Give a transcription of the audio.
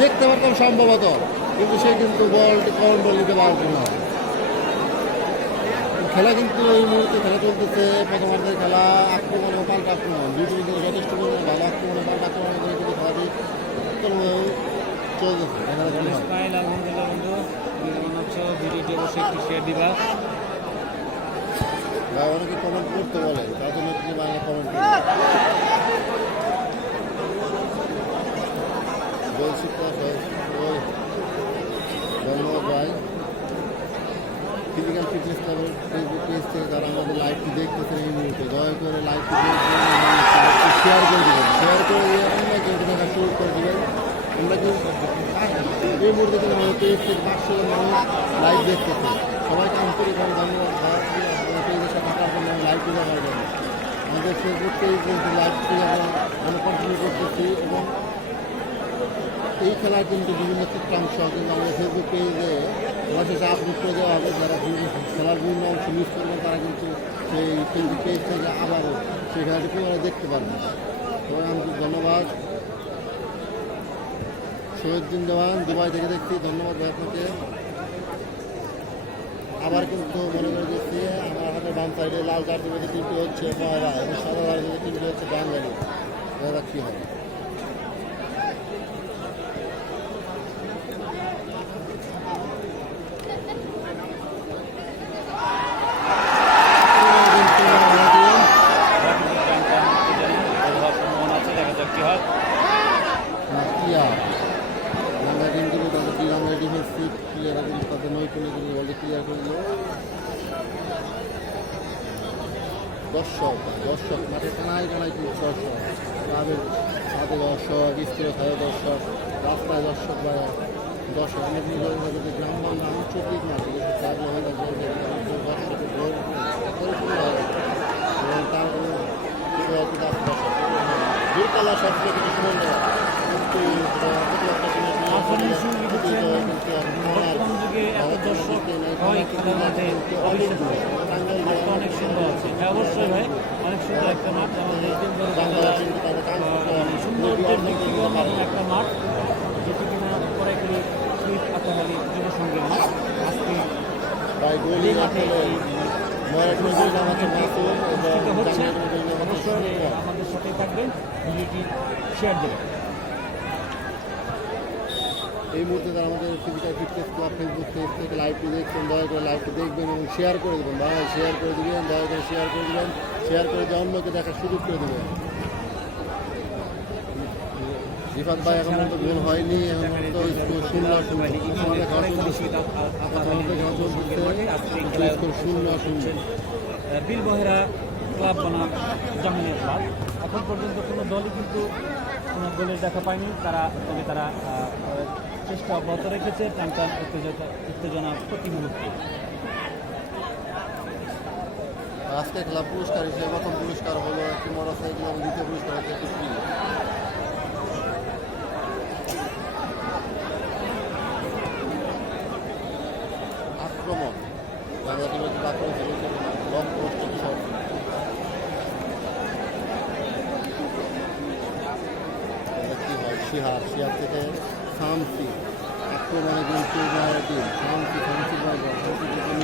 দেখতে পারতাম সম্ভবত কিন্তু সে কিন্তু বল কন্ট্রোল নিতে পারতো না। খেলা কিন্তু এই মুহূর্তে খেলা চলতেছে প্রথমার্ধের খেলা আক্রমণ ও পাল্টা আক্রমণ। দুই কিন্তু যথেষ্ট পরিমাণে ভালো আক্রমণ পাল্টা আক্রমণ করে কিন্তু খেলাটি চলতেছে। আলহামদুলিল্লাহ বন্ধু ভিডিওটি অবশ্যই একটু শেয়ার দিবা। অনেকে কমেন্ট করতে বলে তার জন্য তুমি বাংলা কমেন্ট করবে বলছি তো ওই ধন্যবাদ ভাই ফেসবুক পেজ থেকে যারা আমাদের লাইভটি দেখতেছেন এই মুহূর্তে দয়া করে লাইভটি শেয়ার করে দেবেন। শেয়ার করে দিয়ে অন্যকে এটা দেখা শুরু করে দেবেন। আমরা কিন্তু এই মুহূর্তে কিন্তু আমাদের পেজ থেকে পাঁচশো মানুষ লাইভ দেখতেছে। সবাইকে আন্তরিকভাবে ধন্যবাদ। খারাপ পেজের সাথে থাকার জন্য লাইভ দেওয়ার জন্য আমাদের ফেসবুক পেজ লাইভটি আমরা আমরা কন্টিনিউ করতেছি এবং এই খেলার কিন্তু বিভিন্ন চিত্রাংশ কিন্তু আমাদের ফেসবুক পেজে অবশেষে আপলোড করে দেওয়া হবে, যারা খেলার বিভিন্ন অংশ মিস করবেন তারা কিন্তু সেই ফেসবুক পেজ থেকে আবারও সেই খেলাটি পুনরায় দেখতে পারবেন সবাই আমাকে ধন্যবাদ। শহীদুদ্দিন জওয়ান, দুবাই থেকে দেখছি। ধন্যবাদ ভাই আপনাকে। আবার কিন্তু মনে করে দেখছি, আমার হাতের বাম সাইডে লাল চারটি মধ্যে তিনটি হচ্ছে সাদা লাল মধ্যে তিনটি হচ্ছে বাঙালি। দেখা কী হয় সম্ভাবনা আছে দেখা যাক কি হয় কিয়া বাংলা টিম বাংলা ডিফেন্সিভ প্লেয়াররা কিন্তু তাদের নৈপুণ্য কিন্তু বলতে ক্লিয়ার করে দিল দর্শক দর্শক মাঠে কানায় কানায় কিন্তু দর্শক ক্লাবের সাথে দর্শক স্কুলে সাথে দর্শক রাস্তায় দর্শক বা দর্শক অনেক যদি গ্রাম বাংলা আঞ্চলিক মাঠে হয়ে হয়ে যাবে এবং তার দর্শক দূরপাল্লা সবচেয়ে কিছু নেওয়া কিন্তু যুগে এত দর্শক হয় খেলার মাঠে মাঠটা অনেক সুন্দর আছে। হ্যাঁ অবশ্যই ভাই অনেক সুন্দর একটা মাঠ আমাদের সৌন্দর্যের দিক থেকে একটা মাঠ যেটি কিনা কড়াইকুড়ি শহীদ আতাহালি যুব সংঘের মাঠ। আজকে গোলি মাঠে হচ্ছে অবশ্যই আমাদের সাথে থাকবেন ভিডিওটি শেয়ার দেবেন এই মুহূর্তে তারা আমাদের physical fitness club Facebook page থেকে লাইভটি দেখছেন দয়া করে লাইভটি দেখবেন এবং শেয়ার করে দেবেন ভাই শেয়ার করে দিবেন দয়া করে শেয়ার করে দেবেন শেয়ার করে দিয়ে অন্যকে দেখার সুযোগ করে দেবেন রিফাত ভাই এখন পর্যন্ত গোল হয়নি এখন স্কোর শূন্য শূন্য শূন্য বিল বহেরা ক্লাব বনাম জামিনের ক্লাব এখন পর্যন্ত কোনো দলই কিন্তু কোনো গোলের দেখা পায়নি তারা তবে তারা চেষ্টা অব্যাহত রেখেছে টান টান উত্তেজনা উত্তেজনা প্রতি মুহূর্তে। আজকে খেলা পুরস্কার হিসেবে প্রথম পুরস্কার হলো একটি মোটর সাইকেল এবং দ্বিতীয় পুরস্কার হচ্ছে একটি আক্রমণ। আক্রমণ হয় থেকে শামসি আক্রমণে কিন্তু টিম শামসি শামসি শামসি